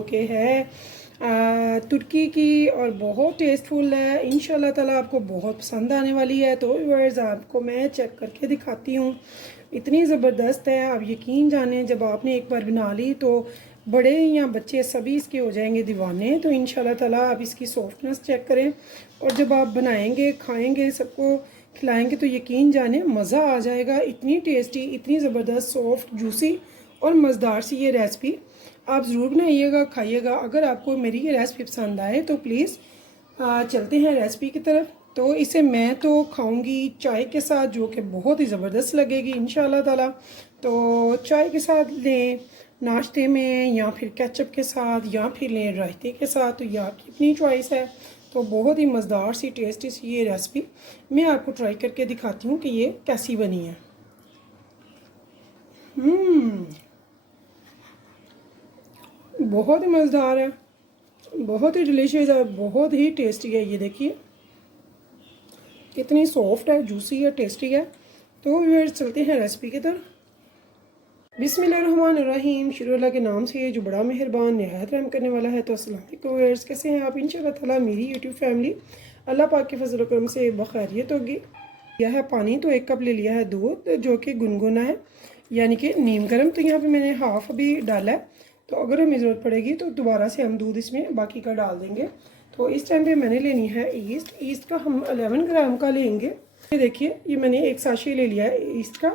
जो कि है तुर्की की और बहुत टेस्टफुल है। इंशाल्लाह ताला आपको बहुत पसंद आने वाली है। तो व्यूअर्स आपको मैं चेक करके दिखाती हूँ, इतनी ज़बरदस्त है। आप यकीन जाने जब आपने एक बार बना ली तो बड़े या बच्चे सभी इसके हो जाएंगे दीवाने। तो इंशाल्लाह ताला आप इसकी सॉफ्टनेस चेक करें और जब आप बनाएंगे खाएंगे सबको खिलाएंगे तो यकीन जाने मज़ा आ जाएगा। इतनी टेस्टी, इतनी ज़बरदस्त, सॉफ्ट, जूसी और मज़ेदार सी ये रेसिपी आप ज़रूर बनाइएगा, खाइएगा। अगर आपको मेरी ये रेसिपी पसंद आए तो प्लीज़ चलते हैं रेसिपी की तरफ। तो इसे मैं तो खाऊंगी चाय के साथ, जो कि बहुत ही ज़बरदस्त लगेगी इंशाल्लाह ताला। तो चाय के साथ लें, नाश्ते में, या फिर केचप के साथ, या फिर लें रायते के साथ, तो ये आपकी अपनी चॉइस है। तो बहुत ही मज़ेदार सी टेस्टी सी ये रेसिपी मैं आपको ट्राई करके दिखाती हूँ कि ये कैसी बनी है। बहुत ही मज़ेदार है, बहुत ही डिलीशियस है, बहुत ही टेस्टी है। ये देखिए कितनी सॉफ्ट है, जूसी है, टेस्टी है। तो व्यूअर्स चलते हैं रेसिपी की तरफ। बिस्मिल्लाहिर्रहमानिर्रहीम, शुरू अल्लाह के नाम से जो बड़ा मेहरबान निहायत रहम करने वाला है। तो अस्सलाम वालेकुम व्यूअर्स, कैसे हैं आप? इंशाल्लाह ताला मेरी यूट्यूब फैमिली अल्लाह पाक के फजल करम से बखैरियत होगी। यह है पानी, तो 1 कप ले लिया है दूध जो कि गुनगुना है यानी कि नीम गर्म। तो यहाँ पे मैंने हाफ़ अभी डाला है, तो अगर हमें ज़रूरत पड़ेगी तो दोबारा से हम दूध इसमें बाकी का डाल देंगे। तो इस टाइम पे मैंने लेनी है ईस्ट का हम 11 ग्राम का लेंगे। ये देखिए ये मैंने एक साशे ले लिया है ईस्ट का।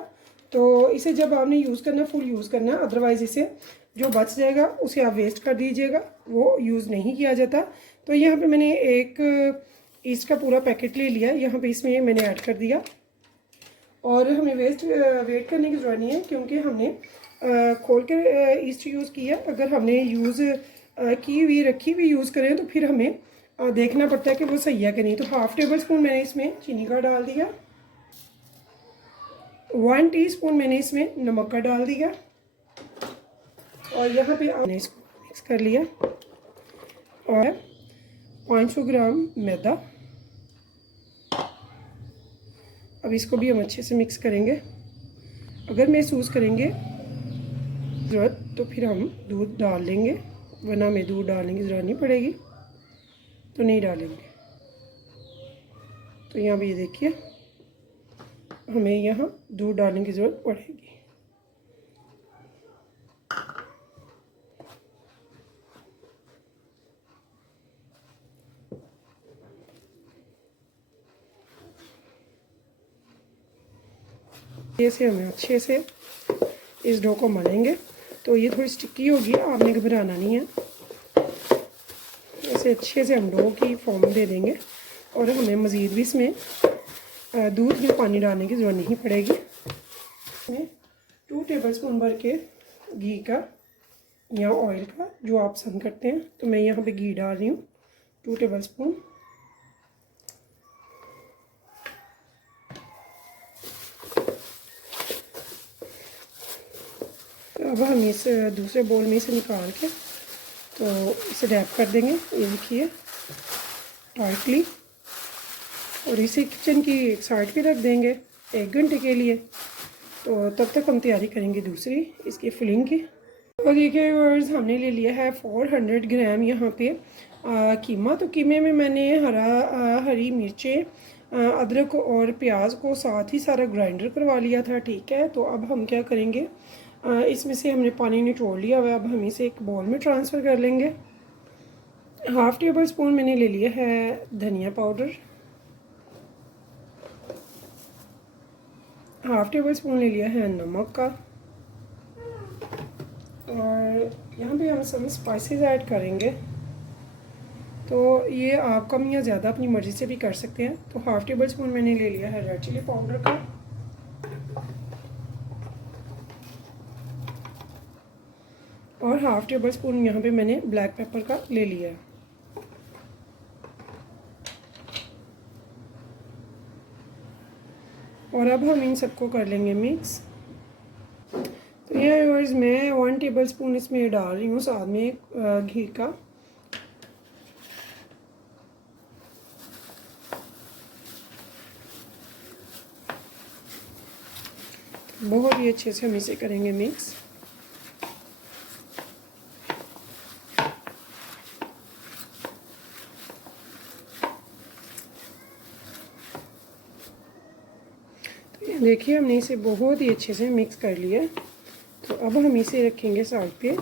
तो इसे जब आपने यूज़ करना फुल यूज़ करना, अदरवाइज़ इसे जो बच जाएगा उसे आप वेस्ट कर दीजिएगा, वो यूज़ नहीं किया जाता। तो यहाँ पे मैंने एक ईस्ट का पूरा पैकेट ले लिया, यहाँ पे इसमें मैंने ऐड कर दिया। और हमें वेट करने की ज़रूरत नहीं है क्योंकि हमने खोल कर ईस्ट यूज़ किया। अगर हमने यूज़ की हुई रखी हुई यूज़ करें तो फिर हमें देखना पड़ता है कि वो सही है कि नहीं। तो हाफ़ टेबल स्पून मैंने इसमें चीनी का डाल दिया, 1 टीस्पून मैंने इसमें नमक का डाल दिया, और यहाँ पे आपने इसको मिक्स कर लिया। और 500 ग्राम मैदा, अब इसको भी हम अच्छे से मिक्स करेंगे। अगर महसूस करेंगे ज़रूरत तो फिर हम दूध डाल लेंगे, वरना हमें दूध डालने की ज़रूरत नहीं पड़ेगी तो नहीं डालेंगे। तो यहाँ पे ये देखिए हमें यहाँ दूध डालने की ज़रूरत पड़ेगी। ऐसे हमें अच्छे से इस डो को मलेंगे। तो ये थोड़ी स्टिकी होगी, आपने घबराना नहीं है। ऐसे अच्छे से हम डो की फॉर्म दे देंगे और हमें मज़ीद भी इसमें दूध में पानी डालने की ज़रूरत नहीं पड़ेगी। इसमें 2 टेबलस्पून भर के घी का या ऑयल का, जो आप पसंद करते हैं। तो मैं यहाँ पे घी डाल रही हूँ 2 टेबलस्पून। अब हम इस दूसरे बोल में इसे निकाल के तो इसे रैप कर देंगे, ये देखिए टाइटली, और इसे किचन की एक साइड पे रख देंगे 1 घंटे के लिए। तो तब तक हम तैयारी करेंगे दूसरी इसकी फिलिंग की। तो देखिए व्यूअर्स, हमने ले लिया है 400 ग्राम यहाँ पे कीमा। तो कीमे में मैंने हरी मिर्चें, अदरक और प्याज को साथ ही सारा ग्राइंडर करवा लिया था, ठीक है। तो अब हम क्या करेंगे, इसमें से हमने पानी निचोड़ लिया हुआ है, अब हम इसे एक बाउल में ट्रांसफ़र कर लेंगे। हाफ़ टेबल स्पून मैंने ले लिया है धनिया पाउडर, हाफ़ टेबल स्पून ले लिया है नमक का, और यहाँ पे हम सब स्पाइसेस ऐड करेंगे। तो ये आप कम या ज़्यादा अपनी मर्ज़ी से भी कर सकते हैं। तो हाफ़ टेबल स्पून मैंने ले लिया है रेड चिली पाउडर का, और हाफ़ टेबल स्पून यहाँ पे मैंने ब्लैक पेपर का ले लिया है। और अब हम इन सबको कर लेंगे मिक्स। तो ये व्यूअर्स, मैं 1 टेबल स्पून इसमें डाल रही हूँ साथ में घी का। बहुत ही अच्छे से हम इसे करेंगे मिक्स। देखिए हमने इसे बहुत ही अच्छे से मिक्स कर लिया। तो अब हम इसे रखेंगे साइड पे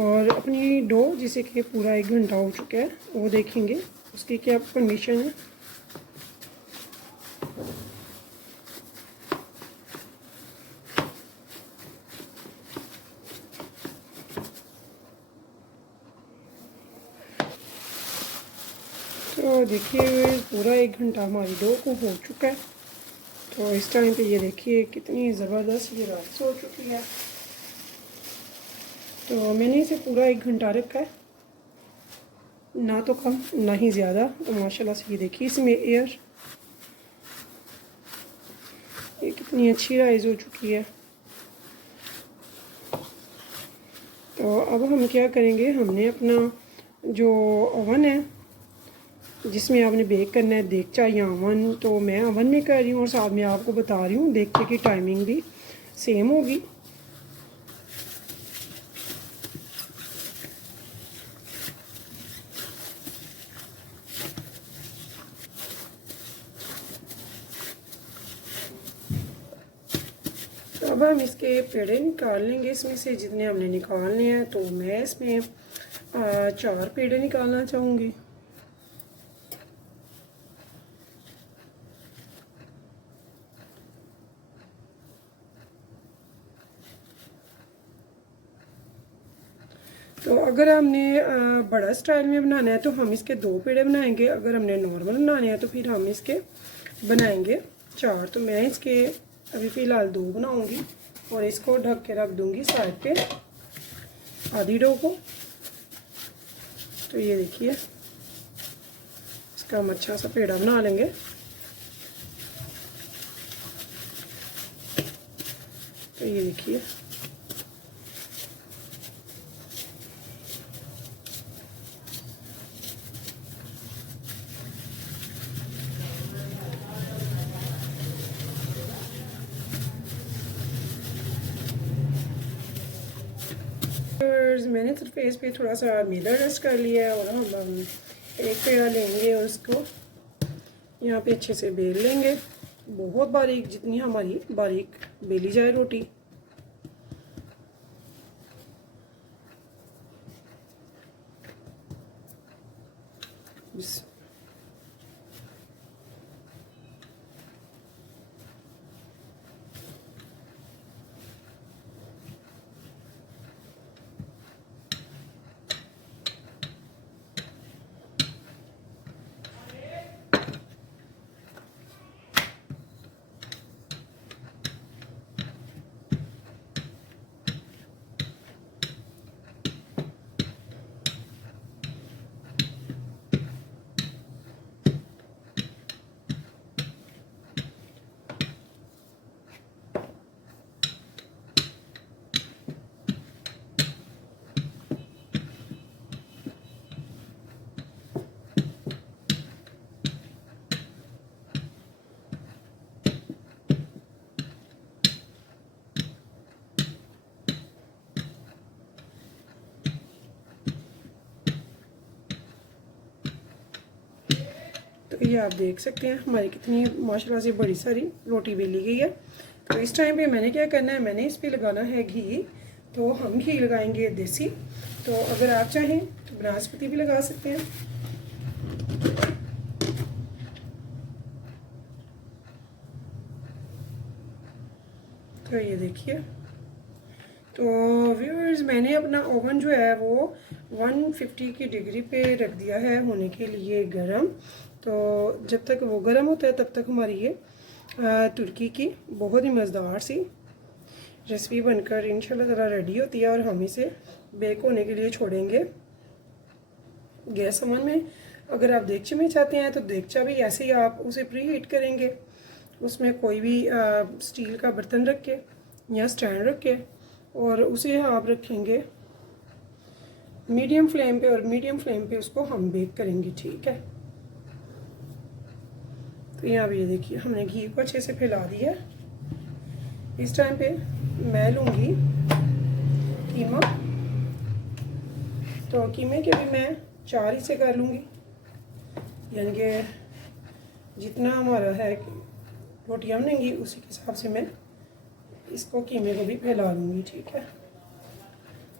और अपनी डो जिसे कि पूरा 1 घंटा हो चुका है वो देखेंगे उसकी क्या कंडीशन है। तो देखिए पूरा 1 घंटा हमारी डो को हो चुका है। तो इस टाइम पे ये देखिए कितनी ज़बरदस्त ये राइस हो चुकी है। तो मैंने इसे पूरा 1 घंटा रखा है, ना तो कम ना ही ज़्यादा। तो माशाल्लाह से ये देखिए इसमें एयर ये कितनी अच्छी राइस हो चुकी है। तो अब हम क्या करेंगे, हमने अपना जो ओवन है जिसमें आपने बेक करना है, देगचा या अवन, तो मैं अवन में कर रही हूँ और साथ में आपको बता रही हूँ देगचे की टाइमिंग भी सेम होगी। तो अब हम इसके पेड़े निकाल लेंगे इसमें से जितने हमने निकालने हैं। तो मैं इसमें 4 पेड़े निकालना चाहूँगी। तो अगर हमने बड़ा स्टाइल में बनाना है तो हम इसके 2 पेड़े बनाएंगे, अगर हमने नॉर्मल बनाने हैं तो फिर हम इसके बनाएंगे 4। तो मैं इसके अभी फ़िलहाल 2 बनाऊंगी और इसको ढक के रख दूंगी साइड पे आधी डो को। तो ये देखिए इसका हम अच्छा सा पेड़ा बना लेंगे। तो ये देखिए मैंने सरफेस पे थोड़ा सा मैदा डस्ट कर लिया है और हम एक पेड़ा लेंगे और उसको यहाँ पे अच्छे से बेल लेंगे, बहुत बारीक, जितनी हमारी बारीक बेली जाए रोटी। तो ये आप देख सकते हैं हमारी कितनी माशाल्लाह से बड़ी सारी रोटी बेली गई है। तो इस टाइम पे मैंने क्या करना है, मैंने इस पे लगाना है घी। तो हम घी लगाएंगे देसी। तो अगर आप चाहें तो बनास्पति भी लगा सकते हैं। तो ये देखिए, तो व्यूअर्स मैंने अपना ओवन जो है वो 150 की डिग्री पे रख दिया है होने के लिए गरम। तो जब तक वो गर्म होता है तब तक हमारी ये तुर्की की बहुत ही मज़ेदार सी रेसिपी बनकर इंशाल्लाह ताला रेडी होती है और हम इसे बेक होने के लिए छोड़ेंगे गैस ओवन में। अगर आप देगचे में चाहते हैं तो देगचा भी ऐसे ही आप उसे प्री हीट करेंगे, उसमें कोई भी स्टील का बर्तन रख के या स्टैंड रख के और उसे आप रखेंगे मीडियम फ्लेम पे और मीडियम फ्लेम पे उसको हम बेक करेंगे, ठीक है। तो यहाँ पे ये देखिए हमने घी को अच्छे से फैला दिया। इस टाइम पे मैं लूँगी कीमा। तो कीमे के भी मैं 4 हिस्से कर लूँगी, यानी कि जितना हमारा है रोटियाँ बनेंगी उसी के हिसाब से मैं इसको कीमे को भी फैला लूँगी। ठीक है,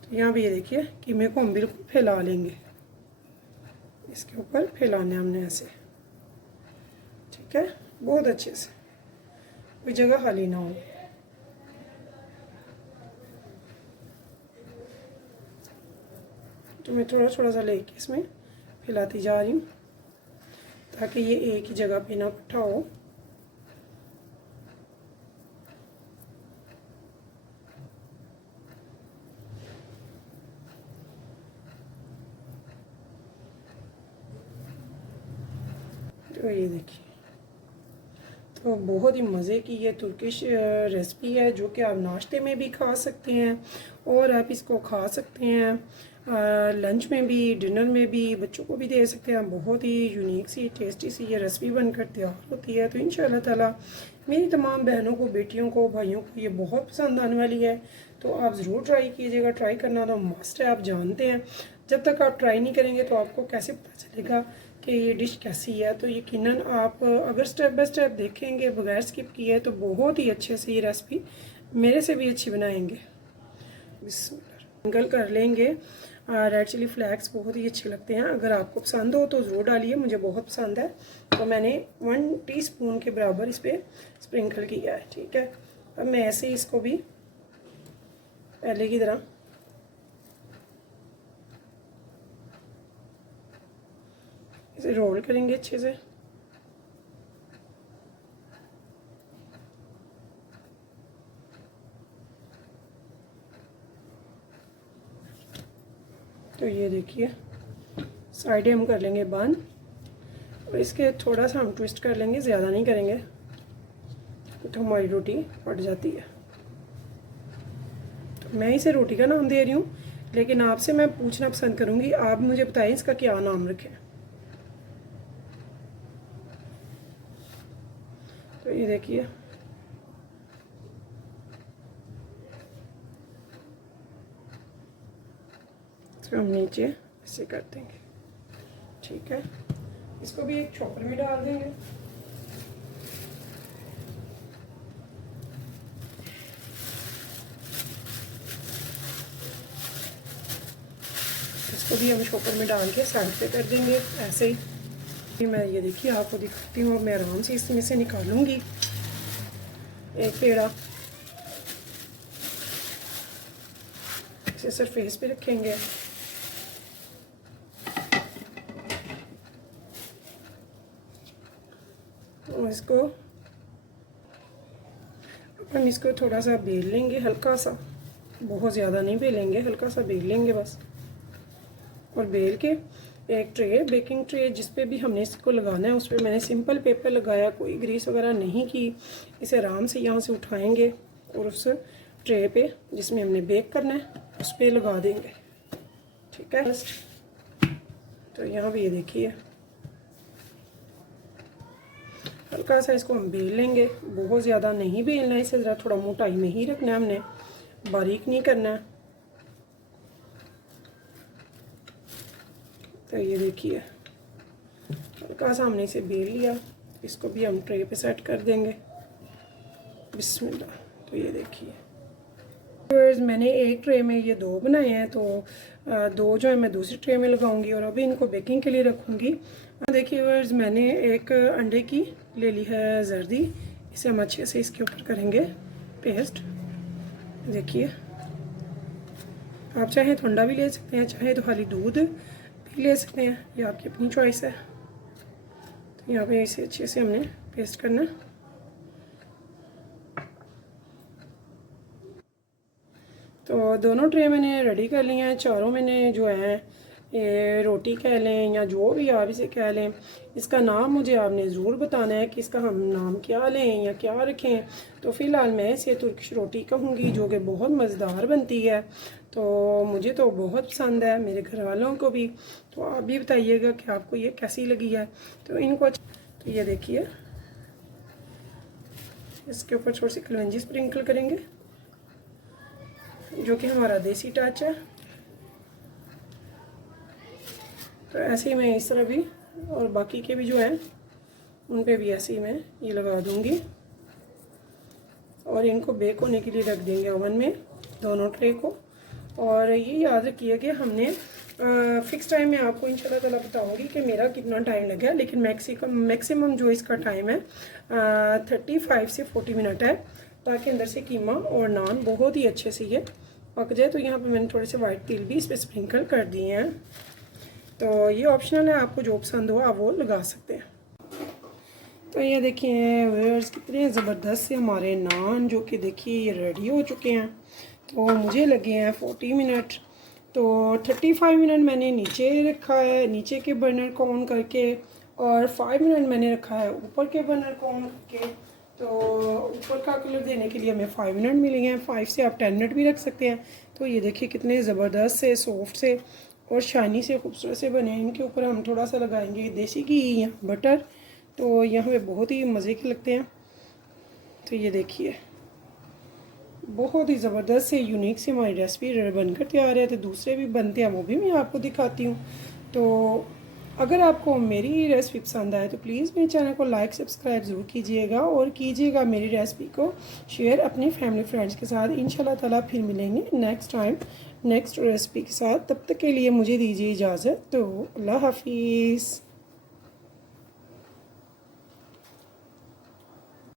तो यहाँ भी ये देखिए कीमे को हम बिल्कुल फैला लेंगे, इसके ऊपर फैलाना हमने ऐसे। ठीक है, बहुत अच्छे से, कोई जगह खाली ना हो। तो मैं थोड़ा थोड़ा सा लेके इसमें फैलाती जा रही हूँ ताकि ये एक ही जगह पे ना इकट्ठा हो। तो ये देखिए, तो बहुत ही मज़े की ये तुर्किश रेसिपी है जो कि आप नाश्ते में भी खा सकते हैं और आप इसको खा सकते हैं लंच में भी, डिनर में भी, बच्चों को भी दे सकते हैं। बहुत ही यूनिक सी टेस्टी सी ये रेसिपी बनकर तैयार होती है। तो इंशाल्लाह ताला मेरी तमाम बहनों को, बेटियों को, भाइयों को ये बहुत पसंद आने वाली है। तो आप ज़रूर ट्राई कीजिएगा। ट्राई करना तो मस्ट है, आप जानते हैं जब तक आप ट्राई नहीं करेंगे तो आपको कैसे पता चलेगा कि ये डिश कैसी है। तो यकीनन आप अगर स्टेप बाय स्टेप देखेंगे बगैर स्किप किए तो बहुत ही अच्छे से ये रेसिपी मेरे से भी अच्छी बनाएंगे। बिस्मिल्लाह कर लेंगे। रेड चिली फ्लैक्स बहुत ही अच्छे लगते हैं, अगर आपको पसंद हो तो ज़रूर डालिए, मुझे बहुत पसंद है। तो मैंने 1 टीस्पून के बराबर इस पर स्प्रिंकल किया है। ठीक है, अब मैं ऐसे ही इसको भी पहले की तरह इसे रोल करेंगे अच्छे से। तो ये देखिए साइडें हम कर लेंगे बंद और इसके थोड़ा सा हम ट्विस्ट कर लेंगे, ज़्यादा नहीं करेंगे तो हमारी रोटी फट जाती है। तो मैं इसे रोटी का नाम दे रही हूँ, लेकिन आपसे मैं पूछना पसंद करूँगी, आप मुझे बताएं इसका क्या नाम रखें। तो ये देखिए इसको हम नीचे ऐसे कर देंगे। ठीक है, इसको भी एक चॉपर में डाल देंगे। इसको भी हम चॉपर में डाल के साइड पे कर देंगे ऐसे ही। मैं ये देखिए आपको दिखाती हूँ, मैं आराम से इसमें से निकालूंगी एक पेड़ा, इसे सरफेस पे रखेंगे। और इसको हम इसको थोड़ा सा बेल लेंगे, हल्का सा, बहुत ज़्यादा नहीं बेलेंगे, हल्का सा बेल लेंगे बस। और बेल के एक ट्रे, बेकिंग ट्रे जिस पे भी हमने इसको लगाना है उस पर मैंने सिंपल पेपर लगाया, कोई ग्रीस वगैरह नहीं की। इसे आराम से यहाँ से उठाएंगे और उस ट्रे पे जिसमें हमने बेक करना है उस पर लगा देंगे। ठीक है, तो यहाँ भी ये देखिए हल्का सा इसको हम बेल लेंगे, बहुत ज़्यादा नहीं बेलना है, इसे ज़रा थोड़ा मोटाई में ही रखना है हमने, बारीक नहीं करना है। तो ये देखिए हल्का सा हमने इसे बेल लिया, इसको भी हम ट्रे पे सेट कर देंगे। बिस्मिल्लाह। तो ये देखिए मैंने एक ट्रे में ये 2 बनाए हैं, तो 2 जो है मैं दूसरी ट्रे में लगाऊंगी और अभी इनको बेकिंग के लिए रखूँगी। देखिए वर्स मैंने एक अंडे की ले ली है जर्दी, इसे हम अच्छे से इसके ऊपर करेंगे पेस्ट। देखिए आप चाहें तो अंडा भी ले सकते हैं, चाहे तो खाली दूध भी ले सकते हैं, ये आपकी अपनी चॉइस है। तो यहाँ पे इसे अच्छे से हमने पेस्ट करना। तो दोनों ट्रे मैंने रेडी कर लिए हैं, चारों मैंने जो है ये रोटी कह लें या जो भी आप इसे कह लें, इसका नाम मुझे आपने ज़रूर बताना है कि इसका हम नाम क्या लें या क्या रखें। तो फ़िलहाल मैं इसे तुर्किश रोटी कहूँगी जो कि बहुत मज़ेदार बनती है, तो मुझे तो बहुत पसंद है, मेरे घर वालों को भी। तो आप भी बताइएगा कि आपको ये कैसी लगी है। तो इनको तो ये देखिए इसके ऊपर थोड़ी सी कलवंजी स्प्रिंकल करेंगे जो कि हमारा देसी टच है। तो ऐसे ही मैं इस तरह भी और बाकी के भी जो हैं उन पे भी ऐसे ही मैं ये लगा दूंगी। और इनको बेक होने के लिए रख देंगे ओवन में, दोनों ट्रे को। और ये याद रखिए कि हमने फ़िक्स टाइम में आपको इंशाल्लाह ताला बताऊंगी कि मेरा कितना टाइम लगा, लेकिन मैक्सिमम जो इसका टाइम है 35 से 40 मिनट है, ताकि अंदर से कीमा और नान बहुत ही अच्छे से ये पक जाए। तो यहाँ पे मैंने थोड़े से वाइट तिल भी इस पर स्प्रिंकल कर दिए हैं। तो ये ऑप्शनल है, आपको जो पसंद हो आप वो लगा सकते हैं। तो ये देखिए व्यूअर्स, कितने ज़बरदस्त से हमारे नान जो कि देखिए ये रेडी हो चुके हैं। तो मुझे लगे हैं 40 मिनट। तो 35 मिनट मैंने नीचे रखा है, नीचे के बर्नर को ऑन करके, और 5 मिनट मैंने रखा है ऊपर के बर्नर को ऑन करके। तो ऊपर का कलर देने के लिए हमें 5 मिनट मिलेंगे हैं, 5 से आप 10 मिनट भी रख सकते हैं। तो ये देखिए कितने ज़बरदस्त से, सॉफ्ट से और शाइनी से, खूबसूरत से बने हैं। इनके ऊपर हम थोड़ा सा लगाएंगे देसी घी या बटर, तो यहाँ पे बहुत ही मज़े के लगते हैं। तो ये देखिए बहुत ही ज़बरदस्त से यूनिक से हमारी रेसिपी बनकर तैयार है। तो दूसरे भी बनते हैं, वो भी मैं आपको दिखाती हूँ। तो अगर आपको मेरी रेसिपी पसंद आए तो प्लीज़ मेरे चैनल को लाइक सब्सक्राइब ज़रूर कीजिएगा, और कीजिएगा मेरी रेसिपी को शेयर अपनी फैमिली फ्रेंड्स के साथ। इंशाल्लाह ताला फिर मिलेंगे नेक्स्ट टाइम नेक्स्ट रेसिपी के साथ। तब तक के लिए मुझे दीजिए इजाज़त। तो अल्लाह हाफिज़।